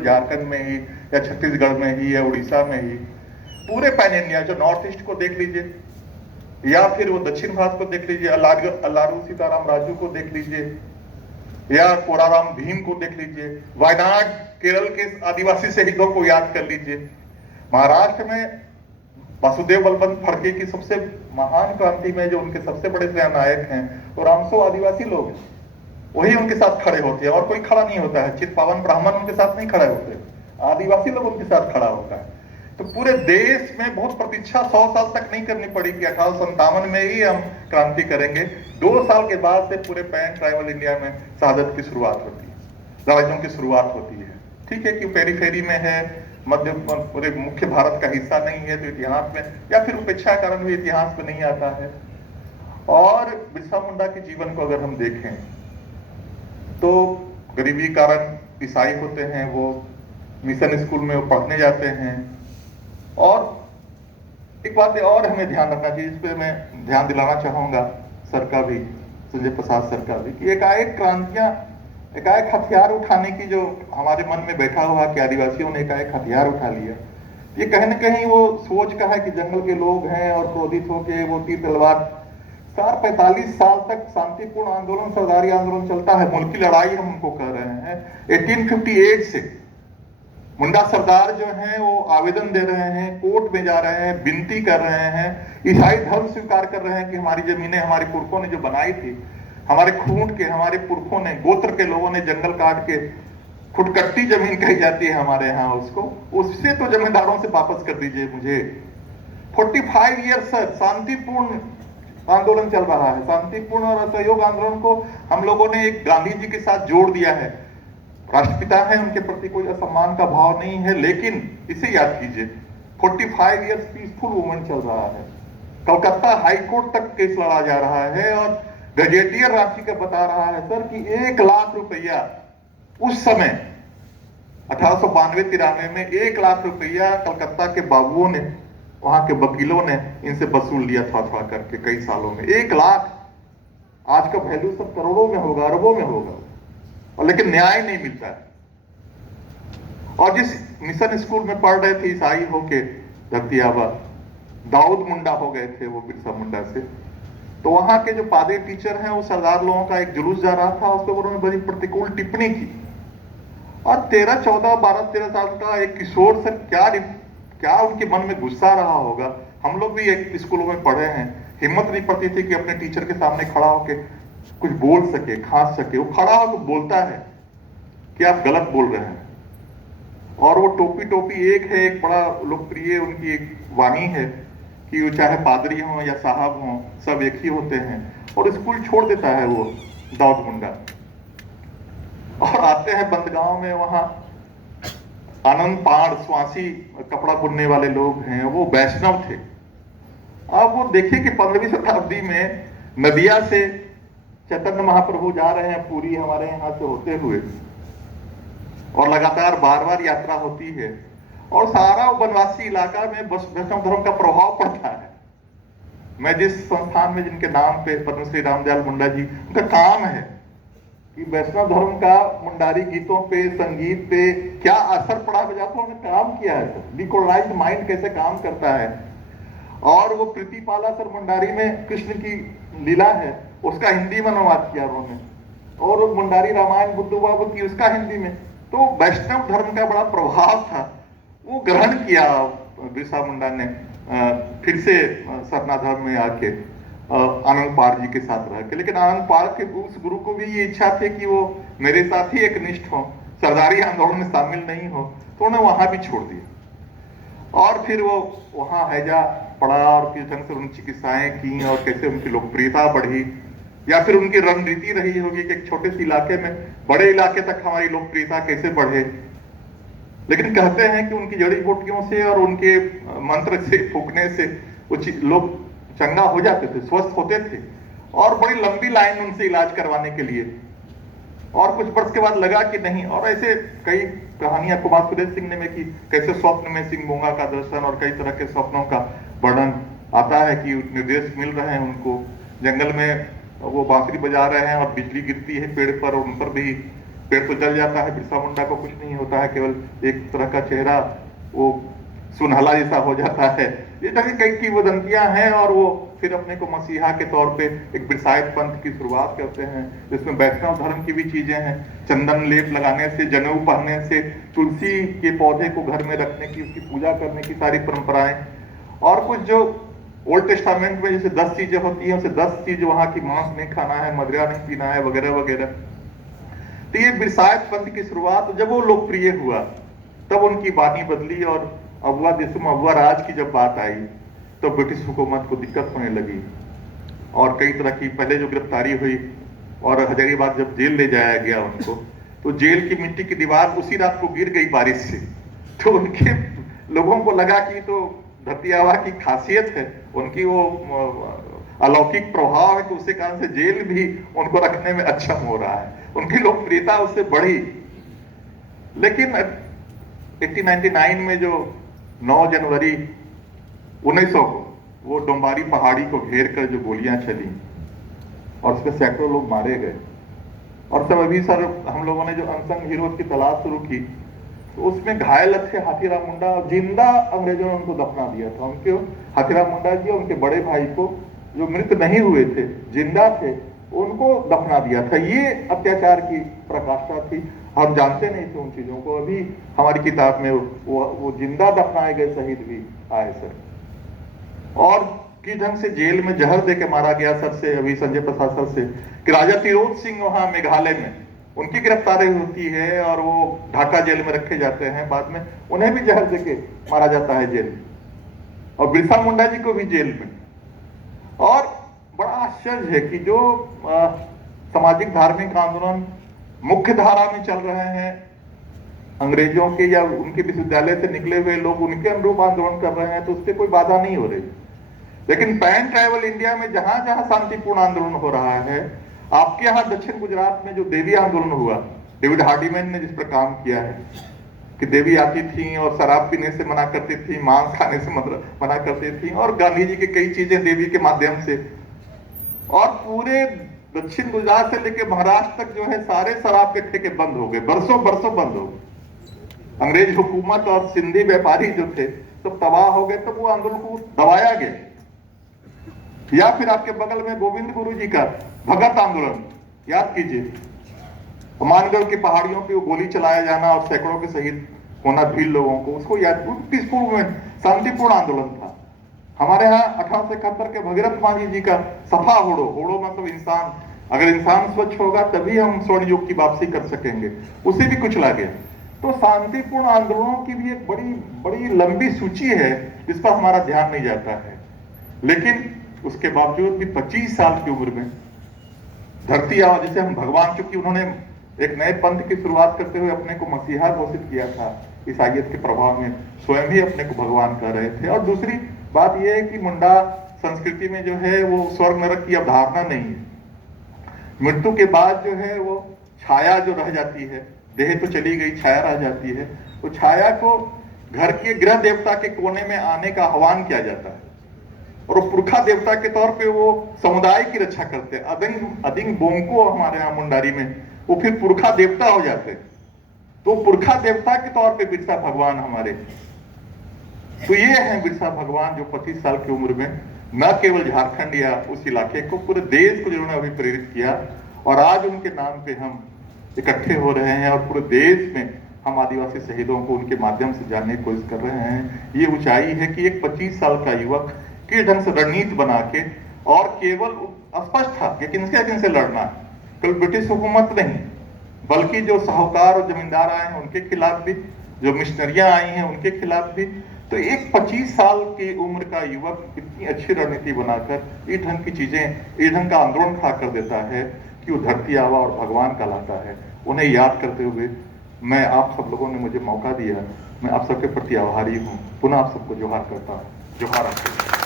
झारखंड में ही या छत्तीसगढ़ में ही या उड़ीसा में ही, पूरे पैन इंडिया जो नॉर्थ ईस्ट को देख लीजिए या फिर वो दक्षिण भारत को देख लीजिए, अल्लारू सीताराम राजू को देख लीजिए या कोराराम भीम को देख लीजिए, वायनाड केरल के आदिवासी शहीदों को याद कर लीजिए, महाराष्ट्र में वासुदेव बलवंत फड़के की सबसे महान क्रांति में जो उनके सबसे बड़े नायक हैं वो रामसो आदिवासी लोग हैं, वही उनके साथ खड़े होते हैं और कोई खड़ा नहीं होता है। चितपावन ब्राह्मण उनके साथ नहीं खड़े होते, आदिवासी लोग उनके साथ खड़ा होता है। तो पूरे देश में बहुत प्रतीक्षा 100 साल तक नहीं करनी पड़ी कि 1857 में ही हम क्रांति करेंगे। 2 साल के बाद से पूरे पैन ट्राइबल इंडिया में शहादत की शुरुआत होती है, लड़ाइयों की शुरुआत होती है। ठीक है कि पेरीफेरी में है, मध्य पूरे मुख्य भारत का हिस्सा नहीं है, तो इतिहास में या फिर उपेक्षा के कारण भी इतिहास में नहीं आता है। और बिरसा मुंडा के जीवन को अगर हम देखें तो गरीबी कारण ईसाई होते हैं, वो मिशन स्कूल में वो पढ़ने जाते हैं। और एक बात और हमें ध्यान रखना चाहिए, इस पर मैं ध्यान दिलाना चाहूंगा सर का भी, संजय प्रसाद सर का भी, कि एकाएक क्रांतियां, एकाएक हथियार उठाने की जो हमारे मन में बैठा हुआ कि आदिवासियों ने एकाएक हथियार उठा लिया, ये कहीं ना कहीं वो सोच का है कि जंगल के लोग हैं और क्रोधित होके वो तीर तलवार 45 साल तक शांतिपूर्ण आंदोलन, सरदारी आंदोलन चलता है, मुल्की लड़ाई हम उनको कह रहे हैं। 1858 से मुंडा सरदार जो हैं वो आवेदन दे रहे हैं, कोर्ट में जा रहे हैं, विनती कर रहे हैं, ईसाई धर्म स्वीकार कर रहे हैं कि हमारी जमीनें हमारे पुरखों ने जो बनाई थी, हमारे खूंट के, हमारे पुरखों ने, गोत्र के लोगों ने जंगल काट के, खुटकट्टी जमीन कही जाती है हमारे यहाँ उसको, उससे तो जमींदारों से वापस कर दीजिए मुझे। 45 ईयर्स सर शांतिपूर्ण आंदोलन चल रहा है, शांतिपूर्ण और असहयोग आंदोलन को हम लोगों ने एक गांधी जी के साथ जोड़ दिया है। राष्ट्रपिता है, उनके प्रति कोई असम्मान का भाव नहीं है, लेकिन इसे याद कीजिए 45 ईयर्स पीसफुल मूवमेंट चल रहा है। कलकत्ता हाईकोर्ट तक केस लड़ा जा रहा है और गजेटियर रांची का बता रहा है सर कि 1 लाख रुपया उस समय 1892-93 में 1 लाख रुपया कलकत्ता के बाबुओं ने, वहां के वकीलों ने इनसे वसूल लिया था थोड़ा करके कई सालों में। 1 लाख, आज का वैल्यू सब करोड़ों में होगा, अरबों में होगा, और लेकिन न्याय नहीं मिलता है। और जिस मिशन स्कूल में पढ़ रहे थे ईसाई होके धरती आबा, दाऊद मुंडा हो गए थे वो बिरसा मुंडा से, तो वहां के जो पादरी टीचर हैं वो सरदार लोगों का एक जुलूस जा रहा था, उसके ऊपर उन्होंने बड़ी प्रतिकूल टिप्पणी की। और 13, 14, 12, 13 साल का एक किशोर सर क्या उनके मन में गुस्सा रहा होगा। हम लोग भी एक स्कूलों में पढ़े हैं, हिम्मत नहीं पड़ती थी कि अपने टीचर के सामने खड़ा होके कुछ बोल सके, खांस सके। वो खड़ा होकर बोलता है कि आप गलत बोल रहे हैं। और वो टोपी टोपी एक है, एक बड़ा लोकप्रिय उनकी एक वाणी है कि वो चाहे पादरी हों या साहब हों, सब एक ही होते हैं। और स्कूल छोड़ देता है वो दाऊद मुंडा और आते हैं बंदगांव में, वहां आनंद पाड़ स्वासी कपड़ा बुनने वाले लोग हैं, वो वैष्णव थे। अब वो देखिए कि 15वीं शताब्दी में नदिया से चैतन्य महाप्रभु जा रहे हैं पूरी हमारे यहाँ से होते हुए, और लगातार बार यात्रा होती है, और सारा वनवासी इलाका में वैष्णव धर्म का प्रभाव पड़ता है। मैं जिस संस्थान में, जिनके नाम पे पद्मश्री रामदयाल मुंडा जी, उनका काम है कि वैष्णव धर्म का मुंडारी गीतों पे, संगीत पे क्या असर पड़ा, बजाते उन्होंने काम किया है। डिकोलाइज्ड माइंड कैसे काम करता है। और वो प्रीतिपाला सर मुंडारी में कृष्ण की लीला है, उसका हिंदी में अनुवाद किया उन्होंने, और मुंडारी रामायण बुद्धू बाबू की उसका हिंदी में। तो वैष्णव धर्म का बड़ा प्रभाव था, वो ग्रहण किया बिरसा मुंडा ने, फिर से सरना धर्म में आके आनंद पाल जी के साथ रह के। लेकिन आनंद पाल के उस गुरु को भी ये इच्छा थी कि वो मेरे साथ ही एकनिष्ठ हो, सरदारी आंदोलन में शामिल नहीं हो, तो उन्हें वहां भी छोड़ दिया। और फिर वो वहां हैजा पढ़ा और किस ढंग से उन्होंने चिकित्साएं की और कैसे उनकी लोकप्रियता बढ़ी, या फिर उनकी रणनीति रही होगी कि एक छोटे से इलाके में बड़े इलाके तक हमारी लोकप्रियता कैसे बढ़े। लेकिन कहते हैं कि उनकी जड़ी बूटियों से और उनके मंत्र से, फूकने से वो लोग चंगा हो जाते थे, स्वस्थ होते थे, और बड़ी लंबी लाइन उनसे इलाज करवाने के लिए। और कुछ वर्ष के बाद लगा कि नहीं। और ऐसे कई कहानियां कुमार सुरेश सिंह ने में की, कैसे स्वप्न में सिंह मूंगा का दर्शन और कई तरह के स्वप्नों का वर्णन आता है कि निर्देश मिल रहे हैं उनको, जंगल में वो बांसुरी बजा रहे हैं और बिजली गिरती है पेड़ पर, और उन पर भी पेड़ तो जल जाता है, बिरसा मुंडा को कुछ नहीं होता है, केवल एक तरह का चेहरा वो सुनहला जैसा हो जाता है। ये तरह कई की वदंतियां हैं, और वो फिर अपने को मसीहा के तौर पे एक बिरसायत पंथ की शुरुआत करते हैं, जिसमें वैष्णव धर्म की भी चीजें हैं। चंदन लेप लगाने से, जनेऊ पहनने से, तुलसी के पौधे को घर में रखने की, उसकी पूजा करने की सारी परंपराएं, और कुछ जो ओल्ड टेस्टामेंट में जैसे 10 चीजें होती हैं, उसे 10 चीज वहां की, मांस नहीं खाना है, मदिरा नहीं पीना है, वगैरह वगैरह। तो ये बिरसायत पंथ की शुरुआत जब वो लोकप्रिय हुआ, तब उनकी बानी बदली, और अगवा देशों में अगवा राज की जब बात आई तो ब्रिटिश हुकूमत को दिक्कत होने लगी, और कई तरह की पहले जो गिरफ्तारी हुई, और हजारीबाग जब जेल ले जाया गया उनको, तो जेल की मिट्टी की दीवार उसी रात को गिर गई बारिश से। तो उनके लोगों को लगा कि तो धरती आबा की खासियत है, उनकी वो अलौकिक प्रभाव है, तो उसी कारण से जेल भी उनको रखने में अक्षम हो रहा है, उनकी लोकप्रियता उससे बढ़ी। लेकिन 1899 में जो 9 जनवरी 1900 को वो डोंबारी पहाड़ी को घेर कर जो गोलियां चली और उसमें सैकड़ों लोग मारे गए, और सब अभी सर हम लोगों ने जो अनसंग हीरोज की तलाश शुरू की, तो उसमें घायल थे हाथीराम मुंडा, जिंदा अंग्रेजों ने उनको दफना दिया था। उनके हाथीराम मुंडा जी और उनके बड़े भाई को, जो मृत नहीं हुए थे, जिंदा थे, उनको दफना दिया था। ये अत्याचार की प्रकाष्ठा थी, हम जानते नहीं थे उन चीजों को। अभी हमारी किताब में वो जिंदा दफनाए गए शहीद भी आए सर, और किस ढंग से जेल में जहर दे के मारा गया सर से, अभी संजय प्रसाद सर से, कि राजा तिरोध सिंह वहां मेघालय में उनकी गिरफ्तारी होती है, और वो ढाका जेल में रखे जाते हैं, बाद में उन्हें भी जहर दे के मारा जाता है जेल में, और बिरसा मुंडा जी को भी जेल में। और बड़ा आश्चर्य है कि जो सामाजिक धार्मिक आंदोलन मुख्य धारा में चल रहे हैं, अंग्रेजों के या उनके विश्वविद्यालय से निकले हुए लोग उनके अनुरूप आंदोलन कर रहे हैं, तो उससे कोई बाधा नहीं हो रही। लेकिन पैन ट्राइबल इंडिया में जहां जहां शांतिपूर्ण आंदोलन हो रहा है, आपके यहाँ दक्षिण गुजरात में जो देवी आंदोलन हुआ, डेविड हार्डीमैन ने जिस पर काम किया है कि देवी आती थी और शराब पीने से मना करती थी, मांस खाने से मना करती थी, और गांधी जी की कई चीजें देवी के माध्यम से, और पूरे दक्षिण गुजरात से लेकर महाराष्ट्र तक जो है सारे शराब के ठेके बंद हो गए, बरसों बरसों बंद हो गए। अंग्रेज हुकूमत और सिंधी व्यापारी जो थे सब तबाह हो गए, तो वो आंदोलन को दबाया गया। या फिर आपके बगल में गोविंद गुरु जी का भगत आंदोलन याद कीजिए, मानगढ़ की पहाड़ियों पे वो गोली चलाया जाना और सैकड़ों के शहीद होना भीड़ लोगों को, उसको याद, पीसफुल मूवमेंट, शांतिपूर्ण आंदोलन था। हमारे यहाँ 1871 के भगीरथ मांझी जी का सफा होड़ो, होड़ो मतलब इंसान, अगर इंसान स्वच्छ होगा तभी हम स्वर्ण युग की वापसी कर सकेंगे, उसे भी कुचला गया। तो शांतिपूर्ण आंदोलनों की भी एक बड़ी बड़ी लंबी सूची है जिस पर हमारा ध्यान नहीं जाता है। लेकिन उसके बावजूद भी 25 साल की उम्र में धरती आबा, जिसे हम भगवान, चूंकि उन्होंने एक नए पंथ की शुरुआत करते हुए अपने को मसीहा घोषित किया था, ईसाइयत के प्रभाव में स्वयं ही अपने को भगवान कह रहे थे। और दूसरी बात यह है कि मुंडा संस्कृति में जो है वो स्वर्ग नरक की अवधारणा नहीं है। मृत्यु के बाद जो है वो छाया जो रह जाती है, देह तो चली गई, छाया रह जाती है, तो छाया को घर के गृह देवता के कोने में आने का आह्वान किया जाता है, और वो पुरखा देवता के तौर पे वो समुदाय की रक्षा करते हैं। अदिंग बोंको हमारे यहाँ मुंडारी में वो फिर पुरखा देवता हो जाते हैं, तो पुरखा देवता के तौर पे बिरसा भगवान हमारे। तो ये है बिरसा भगवान जो 25 साल की उम्र में न केवल झारखंड या उस इलाके को, पूरे देश को जिन्होंने अभी प्रेरित किया, और आज उनके नाम पे हम इकट्ठे हो रहे हैं, और पूरे देश में हम आदिवासी शहीदों को उनके माध्यम से जानने की कोशिश कर रहे हैं। ये ऊंचाई है कि एक 25 साल का युवक किस ढंग से रणनीति बना के, और केवल स्पष्ट था कि किनसे लड़ना है, केवल ब्रिटिश हुकूमत नहीं, बल्कि जो साहूकार और जमींदार आए हैं उनके खिलाफ भी, जो मिशनरियां आई हैं उनके खिलाफ भी। तो एक 25 साल की उम्र का युवक इतनी अच्छी रणनीति बनाकर इस ढंग की चीजें, इस ढंग का आंदोलन खड़ा कर देता है कि वो धरती आबा और भगवान कहलाता है। उन्हें याद करते हुए मैं, आप सब लोगों ने मुझे मौका दिया, मैं आप सबके प्रति आभारी हूँ। पुनः आप सबको जोहार करता हूँ। जोहार आपको।